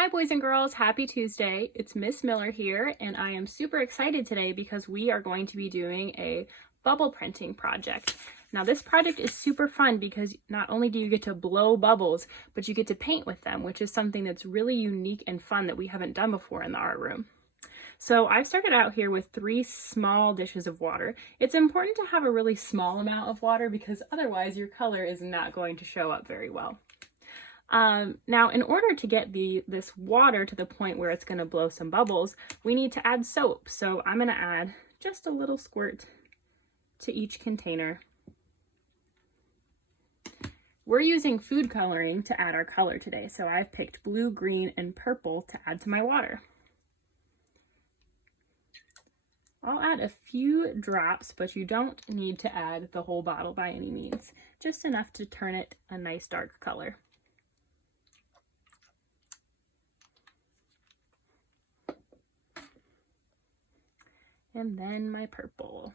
Hi boys and girls, happy Tuesday. It's Miss Miller here and I am super excited today because we are going to be doing a bubble printing project. Now this project is super fun because not only do you get to blow bubbles, but you get to paint with them, which is something that's really unique and fun that we haven't done before in the art room. So I've started out here with 3 small dishes of water. It's important to have a really small amount of water because otherwise your color is not going to show up very well. Now, in order to get this water to the point where it's going to blow some bubbles, we need to add soap. So I'm going to add just a little squirt to each container. We're using food coloring to add our color today, so I've picked blue, green, and purple to add to my water. I'll add a few drops, but you don't need to add the whole bottle by any means, just enough to turn it a nice dark color. And then my purple.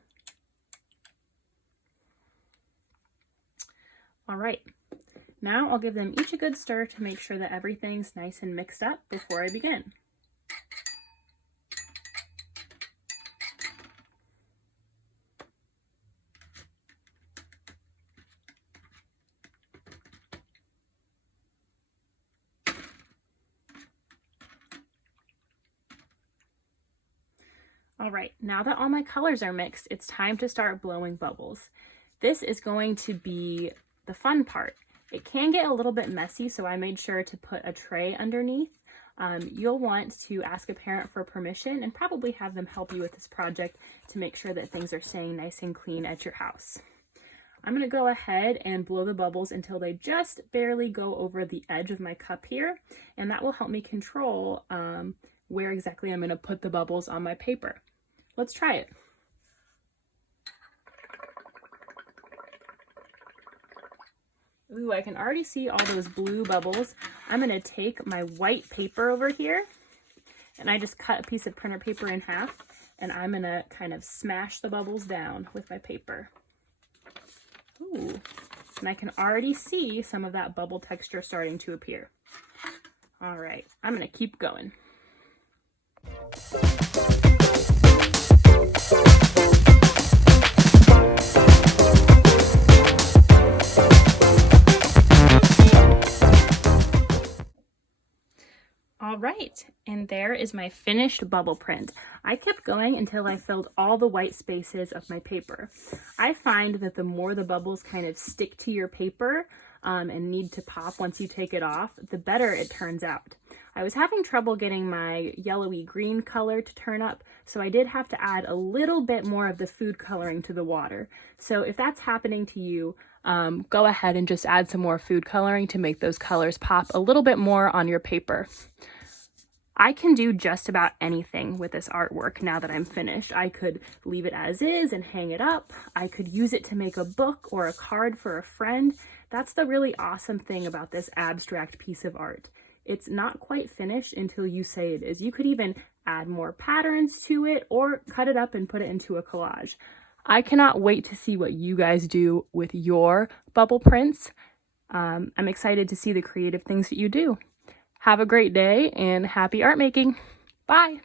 All right, now I'll give them each a good stir to make sure that everything's nice and mixed up before I begin. All right, now that all my colors are mixed, it's time to start blowing bubbles. This is going to be the fun part. It can get a little bit messy, so I made sure to put a tray underneath. You'll want to ask a parent for permission and probably have them help you with this project to make sure that things are staying nice and clean at your house. I'm gonna go ahead and blow the bubbles until they just barely go over the edge of my cup here, and that will help me control where exactly I'm gonna put the bubbles on my paper. Let's try it. Ooh, I can already see all those blue bubbles. I'm gonna take my white paper over here, and I just cut a piece of printer paper in half, and I'm gonna kind of smash the bubbles down with my paper. Ooh, and I can already see some of that bubble texture starting to appear. All right, I'm gonna keep going. All right, and there is my finished bubble print. I kept going until I filled all the white spaces of my paper. I find that the more the bubbles kind of stick to your paper and need to pop once you take it off, the better it turns out. I was having trouble getting my yellowy green color to turn up, so I did have to add a little bit more of the food coloring to the water. So if that's happening to you, go ahead and just add some more food coloring to make those colors pop a little bit more on your paper. I can do just about anything with this artwork now that I'm finished. I could leave it as is and hang it up. I could use it to make a book or a card for a friend. That's the really awesome thing about this abstract piece of art. It's not quite finished until you say it is. You could even add more patterns to it or cut it up and put it into a collage. I cannot wait to see what you guys do with your bubble prints. I'm excited to see the creative things that you do. Have a great day and happy art making. Bye.